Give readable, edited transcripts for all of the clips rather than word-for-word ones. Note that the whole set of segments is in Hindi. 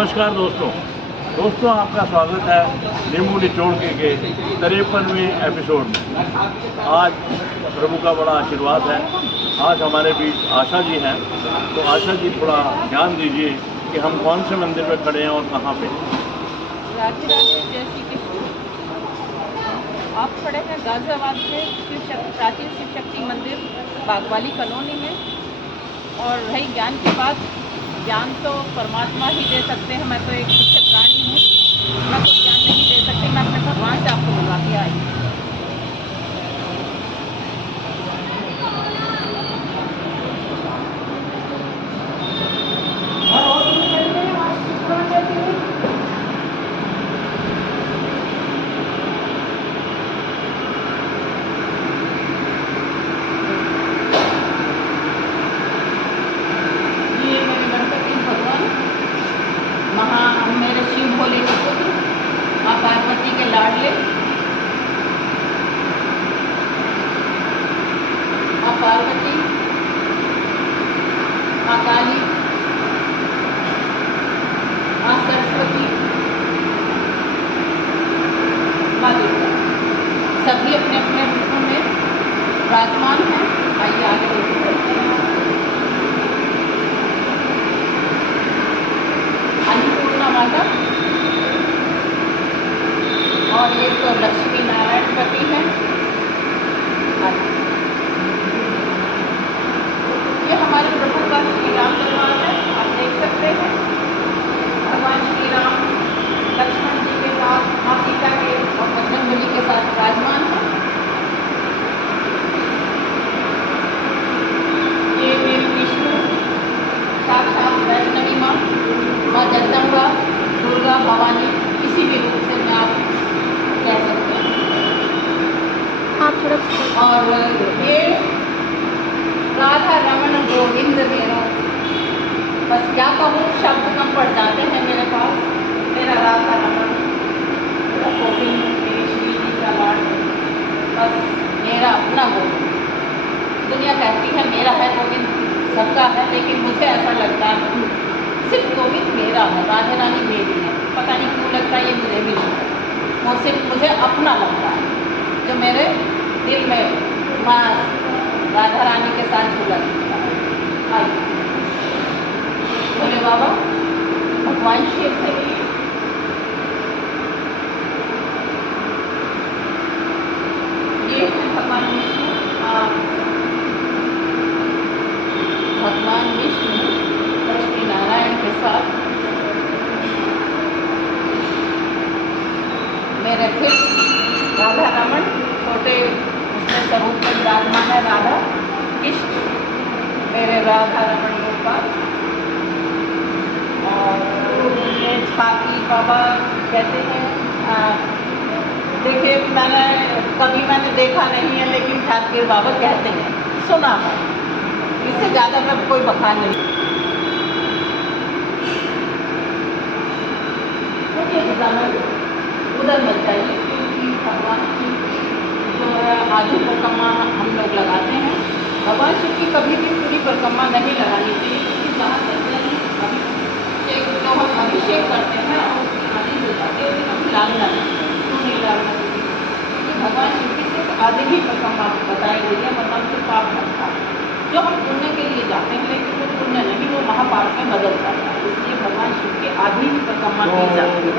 नमस्कार दोस्तों आपका स्वागत है नींबू निचोड़ के 53वें एपिसोड में। आज प्रभु का बड़ा आशीर्वाद है। आज हमारे बीच आशा जी हैं, तो आशा जी थोड़ा ध्यान दीजिए कि हम कौन से मंदिर में खड़े हैं और कहाँ पे। राधे राधे, जय श्री कृष्ण। आप खड़े हैं गाजियाबाद में प्राचीन शिव शक्ति मंदिर बागवाली कॉलोनी में। और रही ज्ञान की बात, ज्ञान तो परमात्मा ही दे सकते हैं। मैं तो एक तुच्छ प्राणी हूँ, मैं कोई ज्ञान नहीं दे सकती। मैं अपने भगवान से आपको बुला के आई। मेरे शिव भोले के पुत्र, माँ पार्वती के लाडले, माँ पार्वती, माँ काली, माँ सरस्वती, माँ दुर्गा, सभी अपने अपने रूपों में विराजमान हैं। आइए आगे देखते हैं। अन्नपूर्णा माता और ये तो लक्ष्मी नारायण पति है। ये हमारे प्रभु का श्री राम दरबार है, आप देख सकते हैं। भगवान श्री राम लक्ष्मण जी के साथ, माँ सीता के और बजरंगबली के साथ विराजमान है। ये मेरे विष्णु साक्षात वैष्णवी माँ, माँ जगदम्बा, दुर्गा, भवानी, किसी भी रूप से मैं आप कह सकते हैं। आप थोड़ा और ये राधा रमन गोविंद मेरा, बस क्या कहूँ, शब्द कम पड़ जाते हैं मेरे पास। मेरा राधा रमन, मेरा गोविंद, मेरी श्री जी का लाड, बस मेरा अपना गोविंद। दुनिया कहती है मेरा है गोविंद, सबका है, लेकिन मुझे ऐसा लगता है सिर्फ गोविंद मेरा है, राधा रानी मेरी है। पता नहीं क्यों लगता है, ये मुझे भी लगता है। वो सिर्फ मुझे अपना लगता है, जो मेरे दिल में माँ राधा रानी के साथ जुड़ा है। आइए भोले बाबा, भगवान शिव से ये है भगवान विष्णु। भगवान विष्णु लक्ष्मी नारायण के साथ मेरे फिर राधा रमन, छोटे उसमें स्वरूप में विराजमान है राधा कृष्ण, मेरे राधा रमन गोपाल। और ये छाती बाबा कहते हैं। देखिए, मैंने देखा नहीं है, लेकिन ठाकुर बाबा कहते हैं, सुना है। इससे ज़्यादा मैं कोई बखान नहीं। उधर मत जाइए, क्योंकि भगवान की जो है आधी परिक्रमा हम लोग लगाते हैं। भगवान शिव की कभी भी पूरी परिक्रमा नहीं लगानी चाहिए, क्योंकि जहाँ से जो हम अभिषेक करते हैं और उसकी आधी हो जाती है, उसे कभी लालना नहीं लालना चाहिए। क्योंकि भगवान शिव की सिर्फ आधी ही परिक्रमा बताई गई है, मतलब सिर्फ पाप लगता है। जो हम पुण्य के लिए जाते हैं, लेकिन वो पुण्य नहीं, वो महापाप में बदल जाता है। इसलिए भगवान शिव की आधी ही परिक्रमा की जाती है।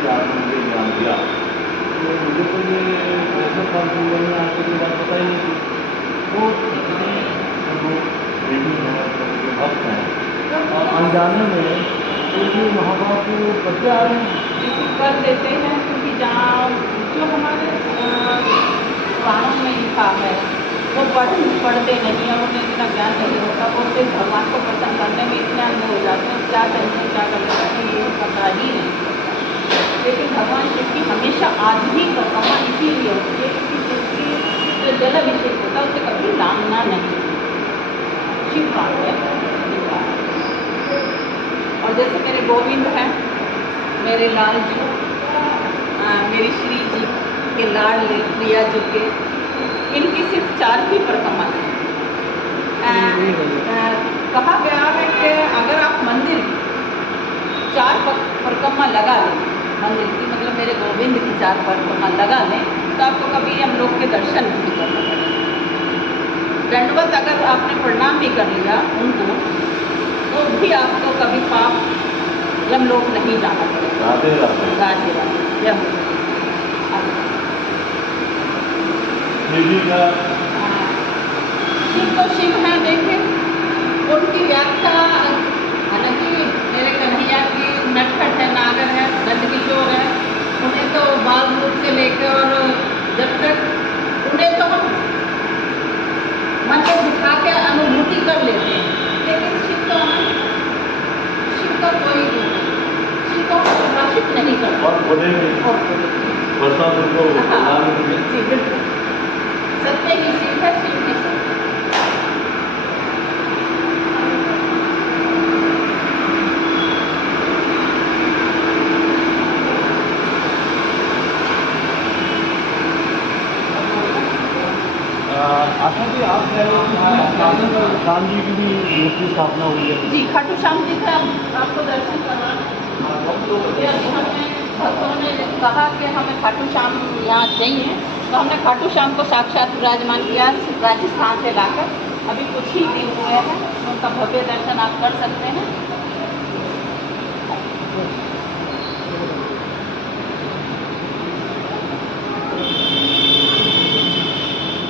ज्ञान दिया, तो मुझे तो ये वैसे में आके की बात पता ही नहीं थी। वो भक्त हैं और अनजाने में ये महाभारत को बच्चे आ रहे हैं कर देते हैं, क्योंकि जहाँ जो हमारे पुराणों में लिखा है वो पढ़ते नहीं है, उन्हें इतना ज्ञान नहीं होता। वो सिर्फ भगवान को प्रसन्न करने में इतने अंग हो जाते हैं, क्या करेंगे क्या करेंगे ये पता ही नहीं। लेकिन भगवान शिव की हमेशा आधी परिक्रमा इसीलिए होती है, क्योंकि जो जल अभिषेक होता है उसे कभी लांघना नहीं, शिव प्राण है। और जैसे मेरे गोविंद हैं, मेरे लाल जी, मेरी श्री जी के लाडले प्रिया जी के, इनकी सिर्फ 4 ही परिक्रमा है। कहा गया परिक्रमा लगा लें मंदिर की, मतलब मेरे गोविंद की 4 परिक्रमा लगा लें तो आपको कभी हम लोग के दर्शन नहीं करना पड़ेगा। दंडवत अगर आपने प्रणाम भी कर लिया उनको तो भी आपको कभी पाप यमलोक नहीं जाना पड़ेगा। राधे राधे। राधे राधे। यमलोक शिव जी का शिव तो शिव है, देखिए उनकी व्याख्या, हालांकि मेरे कन्हैया की नटखट है, नागर है, नंदकिशोर है, उन्हें तो बाल रूप से लेकर और जब तक उन्हें तो हम मन में दिखा के अनुभूति कर लेते हैं, लेकिन शिव तो हमें, शिव का कोई रूप नहीं, शिव को परिभाषित नहीं करता। और बोलेंगे और बरसात उनको हाँ, लाल जी बिल्कुल, सत्य ही शिव है, शिव ही सत्य। आशा जी, आप कह रहे हो कि शाम जी की भी मूर्ति स्थापना हुई है। जी, खाटू श्याम जी का आपको दर्शन करवाना। ये अभी हमने भक्तों ने कहा कि हमें खाटू श्याम यहाँ चाहिए, तो हमने खाटू श्याम को साक्षात विराजमान किया राजस्थान से लाकर। अभी कुछ ही दिन हुए हैं, उनका भव्य दर्शन आप कर सकते हैं।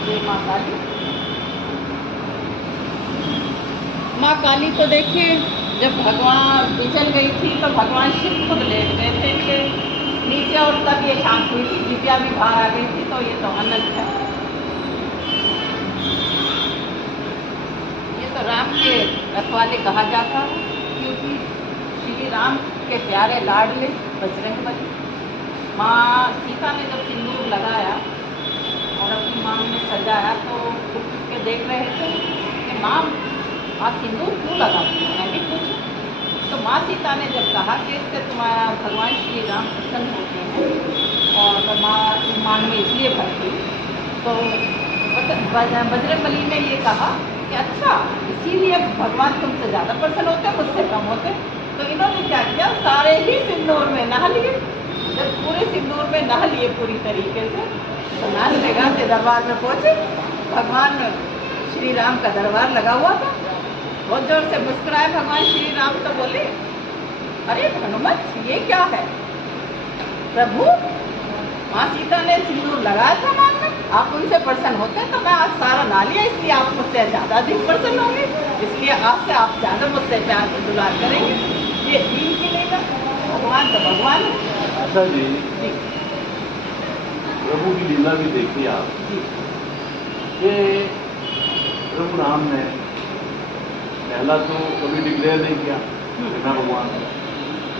जय माँ काली। माँ काली तो देखिए, जब भगवान बिचल गई थी तो भगवान शिव खुद लेट गए थे कि नीचे, और तब ये शांत हुई थी। दिव्या भी बाहर आ गई थी, तो ये तो अनंत है। ये तो राम के रखवाले कहा जाता है, क्योंकि श्री राम के प्यारे लाडले बजरंगबली। माँ सीता ने जब सिंदूर लगाया और अपनी मांग में सजाया तो उठ के देख रहे थे कि माँ आप सिंदूर क्यों लगाती हैं, मैं भी पूछूं। तो माँ सीता ने जब कहा कि इससे तुम्हारा भगवान श्री राम प्रसन्न होते हैं और माँ मांग में इसलिए भरती, तो बजरंगबली ने ये कहा कि अच्छा, इसीलिए भगवान तुमसे ज़्यादा प्रसन्न होते हैं, मुझसे कम होते हैं। तो इन्होंने क्या किया, सारे ही सिंदूर में नहा लिए। जब पूरे सिंदूर में नहा लिए पूरी तरीके से, तो नाचते गाते दरबार में पहुँचे। भगवान श्री राम का दरबार लगा हुआ था। बहुत जोर से मुस्कुराए भगवान श्री राम, तो बोले अरे हनुमत, ये क्या है? प्रभु, माँ सीता ने सिंदूर लगाया था मांग में, आप उनसे प्रसन्न होते हैं, तो मैं आज सारा ना लिया, इसलिए आप मुझसे ज़्यादा अधिक प्रसन्न होंगे, इसलिए आज से आप ज़्यादा मुझसे प्यार से दुलार करेंगे। ये दीन की लीला, भगवान तो भगवान है। आशा जी, जी प्रभु की लीला भी देखिए आप जी कि प्रभु राम ने पहला तो कभी डिक्लेयर नहीं किया कि मैं भगवान हूँ।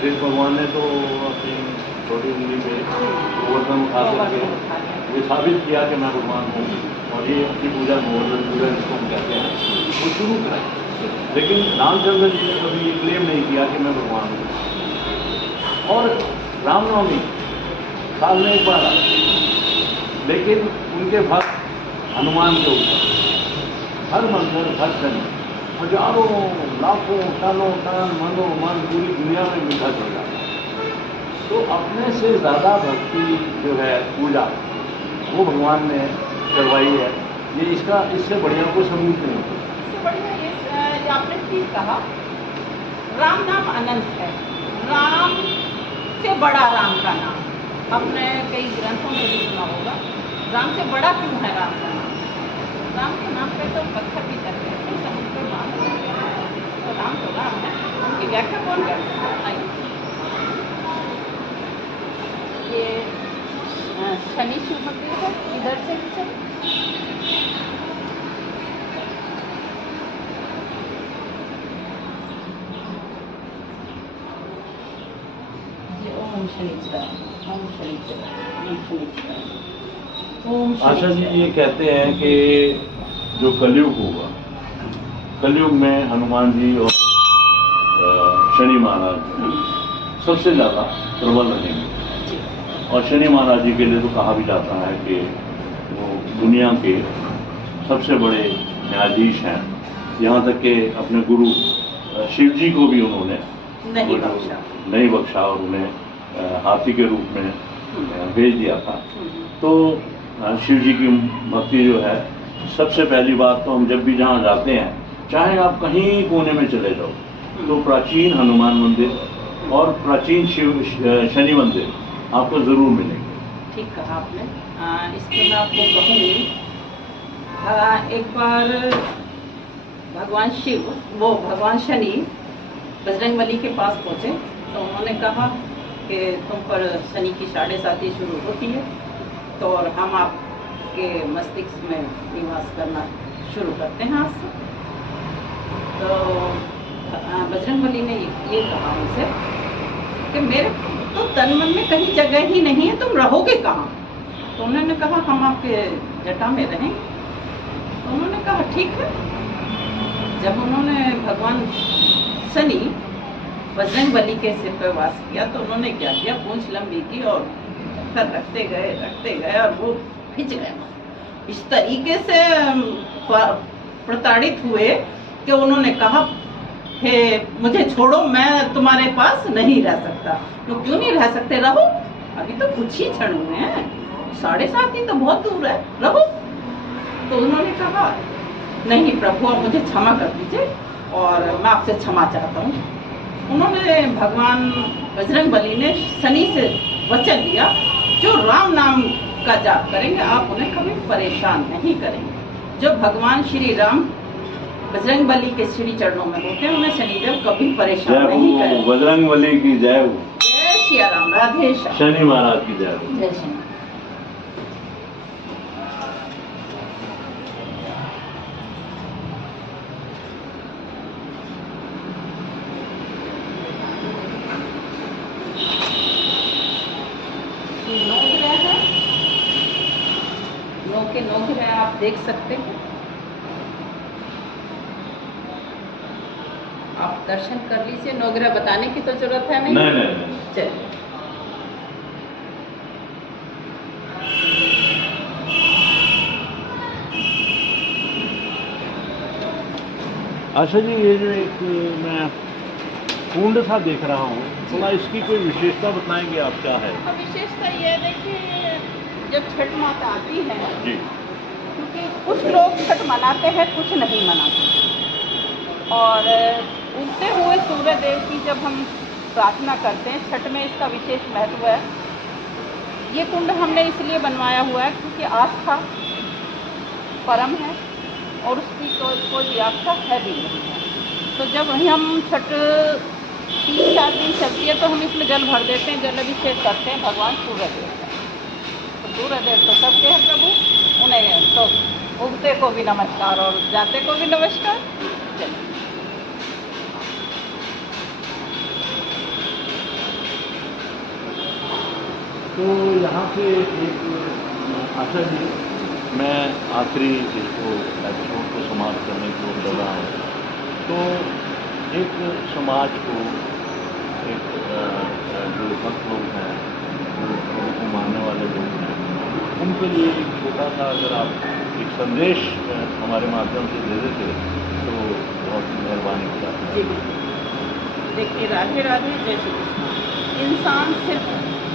फिर भगवान ने तो अपनी छोटी उंगली पे गोवर्धन उठा करके ये साबित किया कि मैं भगवान हूँ, और ये अपनी पूजा गोवर्धन पूजा जिसको हम कहते हैं वो शुरू कराई। लेकिन रामचंद्र जी ने कभी ये क्लेम नहीं किया कि मैं भगवान हूँ। और रामनवमी साल में एक बार आती, लेकिन उनके भक्त हनुमान के ऊपर हर मंदिर हर शनि हजारों लाखों टनों टन मनो मन पूरी दुनिया में मीठा चल रहा है। तो अपने से ज़्यादा भक्ति जो है पूजा वो भगवान ने करवाई है। ये इससे बढ़िया कोई सबूत नहीं होता। इससे बढ़िया ये आपने ठीक कहा, राम नाम अनंत है। राम से बड़ा राम का नाम हमने कई ग्रंथों में भी सुना होगा। राम से बड़ा क्यों है राम का नाम? राम के नाम पे तो पत्थर भी चलते हैं, समुद्र पे बांध सकते हैं। तो राम है, उनकी व्याख्या कौन करता है? आइए, ये शनि शिव मंदिर है, इधर से भी चले। जी, ओम शनिचरा, ओम शनिचरा, ओम शनिचरा, ओम आशा जी शनिचरा। ये कहते हैं कि जो कलयुग होगा, कलयुग में हनुमान जी और शनि महाराज सबसे ज़्यादा प्रबल रहेंगे। और शनि महाराज जी के लिए तो कहा भी जाता है कि वो दुनिया के सबसे बड़े न्यायाधीश हैं। यहाँ तक कि अपने गुरु शिव जी को भी उन्होंने नहीं वो जो बख्शा। नहीं बख्शा और उन्हें हाथी के रूप में भेज दिया था। तो शिव जी की भक्ति जो है, सबसे पहली बात तो हम जब भी जहाँ जाते हैं, चाहे आप कहीं कोने में चले जाओ, तो प्राचीन हनुमान मंदिर और प्राचीन शिव शनि मंदिर आपको ज़रूर मिलेंगे। ठीक कहा आपने। इसके मैं आपको कहूँगी, एक बार भगवान शिव, वो भगवान शनि बजरंगबली के पास पहुँचे, तो उन्होंने कहा कि तुम पर शनि की 7.5 शुरू होती है, तो और हम आपके मस्तिष्क में निवास करना शुरू करते हैं आज से। तो बजरंगबली ने ये कहा उनसे कि मेरे तो तन मन में कहीं जगह ही नहीं है, तुम रहोगे कहाँ? तो उन्होंने कहा हम आपके जटा में रहें। तो उन्होंने कहा ठीक है। जब उन्होंने भगवान शनि बजरंगबली के सिर पर वास किया, तो उन्होंने क्या किया, पूंछ लंबी की और पत्थर रखते गए और वो खिंच गए। इस तरीके से प्रताड़ित हुए कि उन्होंने कहा हे मुझे छोड़ो, मैं तुम्हारे पास नहीं रह सकता। तो क्यों नहीं रह सकते, रहो, अभी तो कुछ ही क्षण हुए हैं, 7.5 ही तो बहुत दूर है, रहो। तो उन्होंने कहा नहीं प्रभु, आप मुझे क्षमा कर दीजिए और मैं आपसे क्षमा चाहता हूँ। उन्होंने भगवान बजरंगबली ने शनि से वचन दिया, जो राम नाम का जाप करेंगे आप उन्हें कभी परेशान नहीं करेंगे। जो भगवान श्री राम बजरंगबली के श्री चरणों में होते हैं, उन्हें शनिदेव कभी परेशान नहीं करेंगे। बजरंगबली की जय हो। जय श्री राम, राधे श्याम। शनि महाराज की जय हो। जय श्री। नोक है, आप देख सकते हैं। आप दर्शन कर लीजिए, नोगरा बताने की तो जरूरत है नहीं। नहीं। चलिए। आशा जी, ये जो एक मैं कुंड सा देख रहा हूँ, थोड़ा इसकी कोई विशेषता बताएंगे आप, क्या है? विशेषता ये है, देखिए जब छठ माता आती है जी, क्योंकि कुछ लोग छठ मनाते हैं, कुछ नहीं मनाते, और उगते हुए सूर्य देव की जब हम प्रार्थना करते हैं, छठ में इसका विशेष महत्व है। ये कुंड हमने इसलिए बनवाया हुआ है क्योंकि आस्था परम है और उसकी कोई व्याख्या है भी नहीं है। तो जब हम छठ 3-4 दिन चलती है, तो हम इसमें जल भर देते हैं, जल अभिषेक करते हैं भगवान सूर्य देव का। तो सूर्य देव तो सबके हैं प्रभु, उन्हें तो उगते को भी नमस्कार और जाते को भी नमस्कार। चलिए। तो यहाँ पे एक आशा जी, मैं आखिरी इसको एपिसोड को समाप्त करने की ओर बढ़ रहा हूँ। तो एक समाज को, एक जो भक्त लोग हैं, जो प्रभु को मानने वाले लोग हैं, उनके लिए एक छोटा सा अगर आप एक संदेश हमारे माध्यम से दे देते तो बहुत मेहरबानी होता। जी देखिए, राधे राधे, जय श्री कृष्ण। इंसान सिर्फ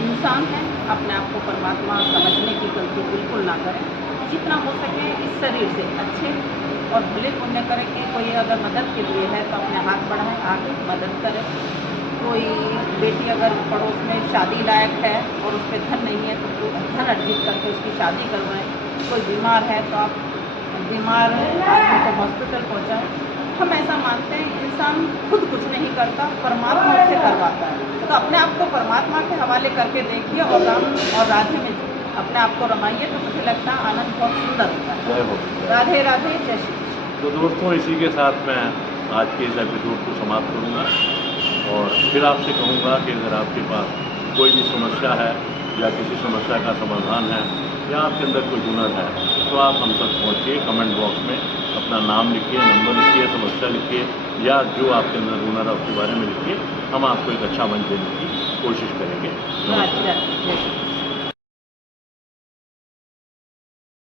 इंसान है, अपने आप को परमात्मा समझने की गलती बिल्कुल ना करें। जितना हो सके इस शरीर से अच्छे और भले पुण्य करें। कि कोई अगर मदद के लिए है तो अपने हाथ बढ़ाएं, आगे मदद करें। कोई बेटी अगर पड़ोस में शादी लायक है और उस पर धन नहीं है तो धन अर्जित करके उसकी शादी करवाएं। कोई बीमार है तो आप बीमार आदमी को हॉस्पिटल पहुँचाएँ। हम ऐसा मानते हैं इंसान खुद कुछ नहीं करता, परमात्मा उससे करवाता है। तो अपने आप को परमात्मा के हवाले करके देखिए और राम और राधे में अपने आप को रमाइए, तो मुझे लगता है आनंद बहुत सुंदर होता है। राधे राधे, जय श्री कृष्ण। तो दोस्तों, इसी के साथ मैं आज के इस एपिसोड को समाप्त करूँगा और फिर आपसे कहूँगा कि अगर आपके पास कोई भी समस्या है या किसी समस्या का समाधान है या आपके अंदर कोई हुनर है, तो आप हम तक पहुँचिए। कमेंट बॉक्स में अपना नाम लिखिए, नंबर लिखिए, समस्या लिखिए या जो आपके अंदर हुनर है उसके बारे में लिखिए। हम आपको एक अच्छा मंच देने की कोशिश करेंगे। राधे राधे, जय श्री कृष्ण।